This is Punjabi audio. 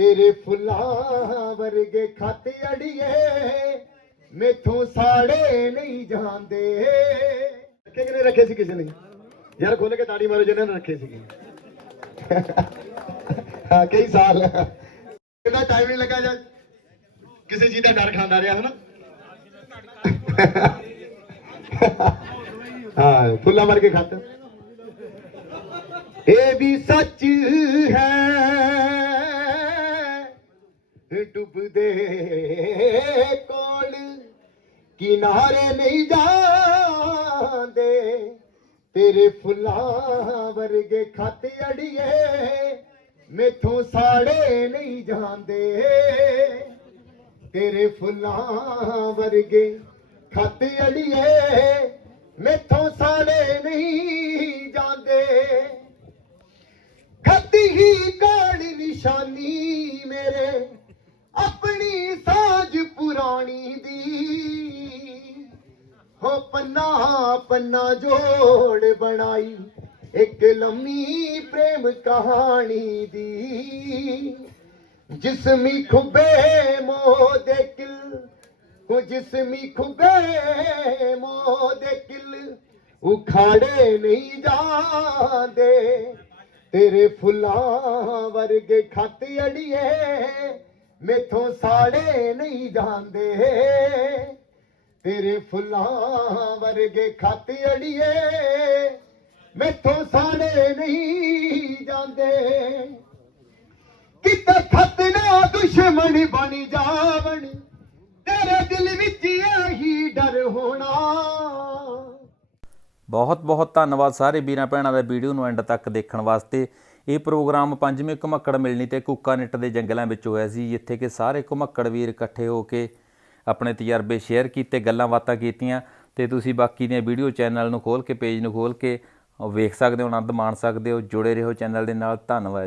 ਤੇਰੇ ਫੁੱਲਾਂ ਵਰਗੇ ਖੱਤ ਅੜੀਏ ਮੈਥੋਂ ਸਾੜੇ ਨਹੀਂ ਜਾਂਦੇ ਰੱਖੇ ਕਿਨੇ ਰੱਖੇ ਸੀ ਕਿਸੇ ਨੇ ਯਾਰ ਖੋਲ ਕੇ ਤਾੜੀ ਮਾਰੋ ਜਿਹਨਾਂ ਨੇ ਰੱਖੇ ਸੀਗੇ ਹਾਂ ਕਈ ਸਾਲ ਕਿੰਨਾ ਟਾਈਮ ਨਹੀਂ ਲੱਗਾ ਜਾਂ ਕਿਸੇ ਚੀਜ਼ ਦਾ ਡਰ ਖਾਂਦਾ ਰਿਹਾ ਹਨਾ ਹਾਂ ਫੁੱਲਾਂ ਵਰਗੇ ਖੱਤ ਇਹ ਵੀ ਸੱਚ ਹੈ ਡੁੱਬਦੇ ਕੋਲ। ਕਿਨਾਰੇ ਨਹੀਂ ਜਾਂਦੇ। ਤੇਰੇ ਫੁੱਲਾਂ ਵਰਗੇ ਖੱਤ ਅੜੀਏ। ਮੈਥੋਂ ਸਾੜੇ ਨਹੀਂ ਜਾਂਦੇ। ਤੇਰੇ ਫੁੱਲਾਂ ਵਰਗੇ ਖੱਤ ਅੜੀਏ। ਮੇਥੋਂ ਸਾੜੇ ਨਹੀਂ ਜਾਂਦੇ। ਖੱਤ ਹੀ ਕਾਲੀ ਨਿਸ਼ਾਨੀ ਮੇਰੇ। ਪੁਰਾਣੀ ਦੀ। ਹੋ ਪੰਨਾ ਪੰਨਾ ਜੋੜ ਬਣਾਈ। ਇੱਕ ਲੰਮੀ ਪ੍ਰੇਮ ਕਹਾਣੀ ਦੀ। ਜਿਸਮੀ ਖੁਬੇ ਮੋਹ ਦੇ ਕਿਲ ਹੋ ਜਿਸਮੀ ਖੁਬੇ ਮੋਹ ਦੇ ਕਿਲ, ਉਖਾੜੇ ਨਹੀਂ ਜਾਂਦੇ। ਤੇਰੇ ਫੁੱਲਾਂ ਵਰਗੇ ਖੱਤ ਅੜੀਏ ਮੇਥੋਂ ਸਾੜੇ ਨਹੀਂ ਜਾਂਦੇ। ਤੇਰੇ ਫੁੱਲਾਂ ਵਰਗੇ ਖੱਤ ਅੜੀਏ, ਮੈਥੋਂ ਸਾੜੇ ਨਹੀਂ ਜਾਂਦੇ। ਕਿਤੇ ਖਤ ਨਾ ਦੁਸ਼ਮਣੀ ਬਣ ਜਾਵਣ, ਤੇਰੇ ਦਿਲ ਵਿੱਚ ਇਹੀ ਡਰ ਹੋਣਾ। ਬਹੁਤ ਬਹੁਤ ਧੰਨਵਾਦ ਸਾਰੇ ਵੀਰਾਂ ਭੈਣਾਂ ਦਾ ਵੀਡੀਓ ਨੂੰ ਐਂਡ ਤੱਕ ਦੇਖਣ ਵਾਸਤੇ। ਇਹ ਪ੍ਰੋਗਰਾਮ ਪੰਜਵੇਂ ਘੁਮੱਕੜ ਮਿਲਣੀ ਤੇ ਕੁੱਕਾਨਿੱਟ ਦੇ ਜੰਗਲਾਂ ਵਿੱਚ ਹੋਇਆ ਸੀ, ਜਿੱਥੇ ਕਿ ਸਾਰੇ ਘੁਮੱਕੜ ਵੀਰ ਇਕੱਠੇ ਹੋ ਕੇ ਆਪਣੇ ਤਜਰਬੇ ਸ਼ੇਅਰ ਕੀਤੇ, ਗੱਲਾਂ ਬਾਤਾਂ ਕੀਤੀਆਂ ਤੇ ਤੁਸੀਂ ਬਾਕੀ ਦੀਆਂ ਵੀਡੀਓ ਚੈਨਲ ਨੂੰ ਖੋਲ ਕੇ, ਪੇਜ ਨੂੰ ਖੋਲ ਕੇ ਵੇਖ ਸਕਦੇ ਹੋ, ਆਨੰਦ ਮਾਣ ਸਕਦੇ ਹੋ। ਜੁੜੇ ਰਹੋ ਚੈਨਲ ਦੇ ਨਾਲ। ਧੰਨਵਾਦ।